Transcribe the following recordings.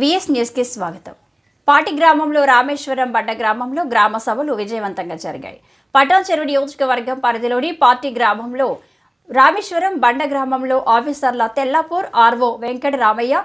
VS న్యూస్కి స్వాగతం. పాటి గ్రామంలో రామేశ్వరం బండ గ్రామంలో గ్రామ సభలు విజయవంతంగా జరిగాయి. పటాల్ చెరువు నియోజకవర్గం పరిధిలోని పార్టీ గ్రామంలో రామేశ్వరం బండ గ్రామంలో ఆఫీసర్ల తెల్లాపూర్ ఆర్వో వెంకట రామయ్య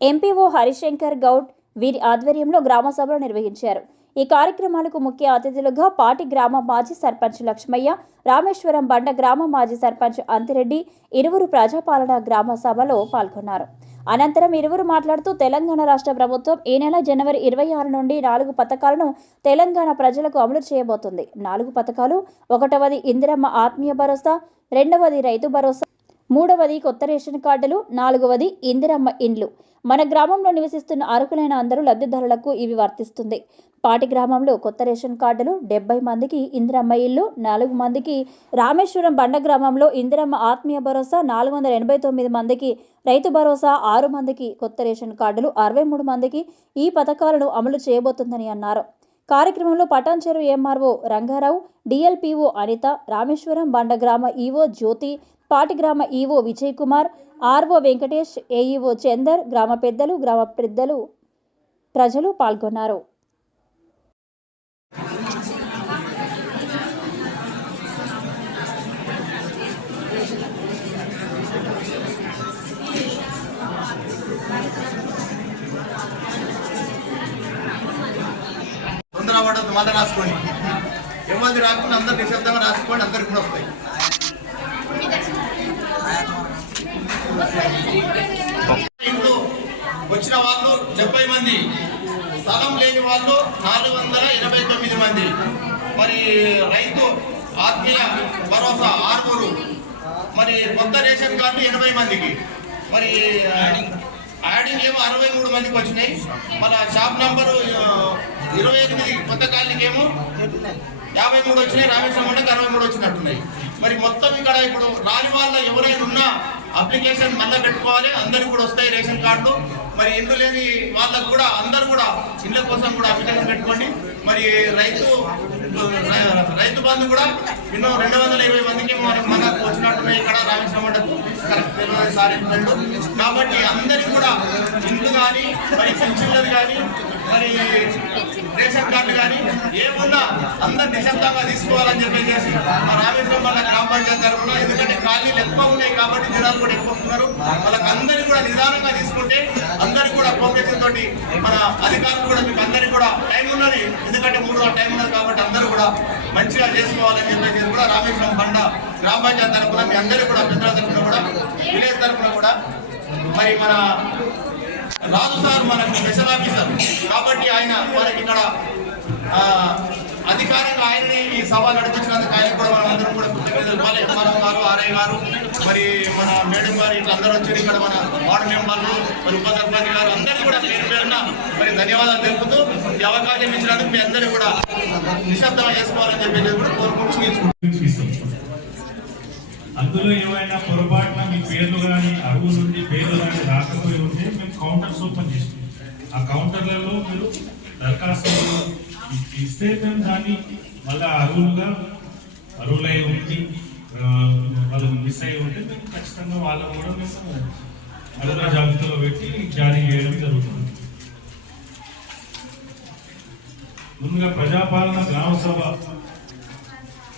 ఎంపీఓ హరిశంకర్ గౌడ్ వీరి ఆధ్వర్యంలో గ్రామ సభలు నిర్వహించారు. ఈ కార్యక్రమాలకు ముఖ్య అతిథులుగా పాటి గ్రామ మాజీ సర్పంచ్ లక్ష్మయ్య రామేశ్వరం బండ గ్రామ మాజీ సర్పంచ్ అంతిరెడ్డి ఇరువురు ప్రజాపాలన గ్రామ సభలో పాల్గొన్నారు. అనంతరం ఇరువురు మాట్లాడుతూ తెలంగాణ రాష్ట్ర ప్రభుత్వం ఈ నెల జనవరి ఇరవై ఆరు నుండి నాలుగు పథకాలను తెలంగాణ ప్రజలకు అమలు చేయబోతుంది. నాలుగు పథకాలు ఒకటవది ఇందిరమ్మ ఆత్మీయ భరోసా రెండవది రైతు భరోసా మూడవది కొత్త రేషన్ కార్డులు నాలుగవది ఇందిరమ్మ ఇండ్లు. మన గ్రామంలో నివసిస్తున్న అర్హులైన అందరూ లబ్ధిదారులకు ఇవి వర్తిస్తుంది. పాటి గ్రామంలో కొత్త రేషన్ కార్డులు డెబ్బై మందికి ఇందిరమ్మ ఇల్లు నాలుగు మందికి రామేశ్వరం బండ గ్రామంలో ఇందిరమ్మ ఆత్మీయ భరోసా నాలుగు వందల ఎనభై తొమ్మిది మందికి రైతు భరోసా ఆరు మందికి కొత్త రేషన్ కార్డులు అరవై మూడు మందికి ఈ పథకాలను అమలు చేయబోతుందని అన్నారు. కార్యక్రమంలో పటాన్ చెరువు ఎంఆర్ఓ రంగారావు డిఎల్పిఓ అనిత రామేశ్వరం బండ గ్రామ EO Jyothi పాటిగ్రామ EO Vijay Kumar RO Venkatesh AEO Chander గ్రామ పెద్దలు గ్రామ పెద్దలు ప్రజలు పాల్గొన్నారు. తొందర పడద్దు మళ్ళీ రాసుకోండి. ఎవరిది రాకుండా అందరు నిశ్శబ్దంగా రాసుకోండి అందరికి కూడా వస్తాయి. వచ్చిన వాళ్ళు డెబ్బై మంది స్థలం లేని వాళ్ళు నాలుగు వందల ఎనభై తొమ్మిది మంది. మరి రైతు ఆత్మీయ భరోసా ఆరుగురు. మరి కొత్త రేషన్ కార్డు ఎనభై మందికి. మరి యాడింగ్ ఏమో అరవై మూడు మందికి వచ్చినాయి. మళ్ళీ షాప్ నంబరు ఇరవై ఎనిమిది కొత్త కాలనీకి ఏమో యాభై మూడు వచ్చినాయి. రామేశ్వరం అంటే అరవై మూడు వచ్చినట్టున్నాయి. మరి మొత్తం ఇక్కడ ఇప్పుడు రాని వాళ్ళ ఎవరైనా ఉన్నా అప్లికేషన్ మళ్ళీ పెట్టుకోవాలి. అందరికి కూడా వస్తాయి రేషన్ కార్డు మరి ఇల్లు లేని వాళ్ళకు కూడా అందరు కూడా ఇళ్ళ కోసం కూడా అప్లికేషన్ పెట్టుకోండి. మరి రైతు రైతు బంధు కూడా ఎన్నో రెండు వందల ఇరవై మందికి మరి మనకు వచ్చినట్టున్నాయి ఇక్కడ రామేశ్వరం కరెక్ట్. సార్ కాబట్టి అందరికి కూడా ఇల్లు కానీ మరి పింఛన్లది కానీ మరి రేషన్ కార్డు కానీ ఏమున్నా అందరు నిశ్శబ్దంగా తీసుకోవాలని చెప్పేసి మా రామేశ్వరం వాళ్ళ గ్రామ పంచాయతీ తరఫున ఎందుకంటే ఖాళీలు ఎక్కువ ఉన్నాయి కాబట్టి జనాలు కూడా ఎక్కువ వస్తున్నారు. వాళ్ళకి అందరికీ కూడా నిదానంగా తీసుకుంటే అందరికి కూడా కోఆపరేషన్ తోటి మన అధికారులు కూడా మీకు అందరికీ కూడా టైం ఉన్నది. ఎందుకంటే మూడు టైం ఉన్నది కాబట్టి అందరూ కూడా మంచిగా చేసుకోవాలని చెప్పేసి కూడా రామేశ్వరం బండ గ్రామ పంచాయతీ తరఫున మీ అందరికీ కూడా పెద్దల తరఫున కూడా విలేజ్ తరఫున కూడా మరి మన రాజు సార్ మనకు స్పెషల్ ఆఫీసర్ కాబట్టి ఆయన మనకి ఇక్కడ ఆ, ఆయన్ని ఈ సభ నడిపించినందుకు ఆయన కూడా మనం అందరం కూడా కృతజ్ఞతలు గారు ఆర్ఐ గారు మరి మన మేడం గారు ఇట్లా అందరూ వచ్చి ఇక్కడ మన వార్డు మెంబర్లు మరి ఉప సర్పంచ్ గారు అందరికీ కూడా పేరు పేరున మరి ధన్యవాదాలు తెలుపుతూ ఈ అవకాశం ఇచ్చినందుకు మీ అందరూ కూడా నిశ్శబ్దం చేసుకోవాలని చెప్పి కూడా కోరుకుంటూ అందులో ఏమైనా పొరపాటున మీ పేర్లు కానీ అరువు నుండి పేర్లు కానీ రాకపోయి ఉంటే మేము కౌంటర్స్ ఓపెన్ చేస్తాం. ఆ కౌంటర్లలో మీరు దరఖాస్తు ఇస్తే మేము దాన్ని మళ్ళీ అరువులుగా అరువులై ఉండి ఆ, వాళ్ళు మిస్ అయ్యి ఉంటే మేము ఖచ్చితంగా వాళ్ళకు కూడా మేము అరువుల జాబితాలో పెట్టి జారీ చేయడం జరుగుతుంది. ముందుగా ప్రజాపాలన గ్రామ సభ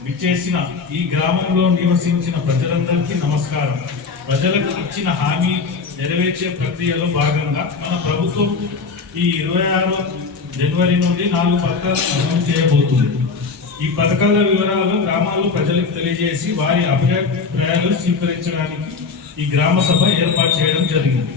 విచ్చేసిన ఈ గ్రామంలో నివసించిన ప్రజలందరికీ నమస్కారం. ప్రజలకు ఇచ్చిన హామీ నెరవేర్చే ప్రక్రియలో భాగంగా మన ప్రభుత్వం ఈ ఇరవై ఆరు జనవరి నుండి నాలుగు పథకాలు అమలు చేయబోతుంది. ఈ పథకాల వివరాలు గ్రామాల్లో ప్రజలకు తెలియజేసి వారి అభిప్రాయాలు స్వీకరించడానికి ఈ గ్రామ సభ ఏర్పాటు చేయడం జరిగింది.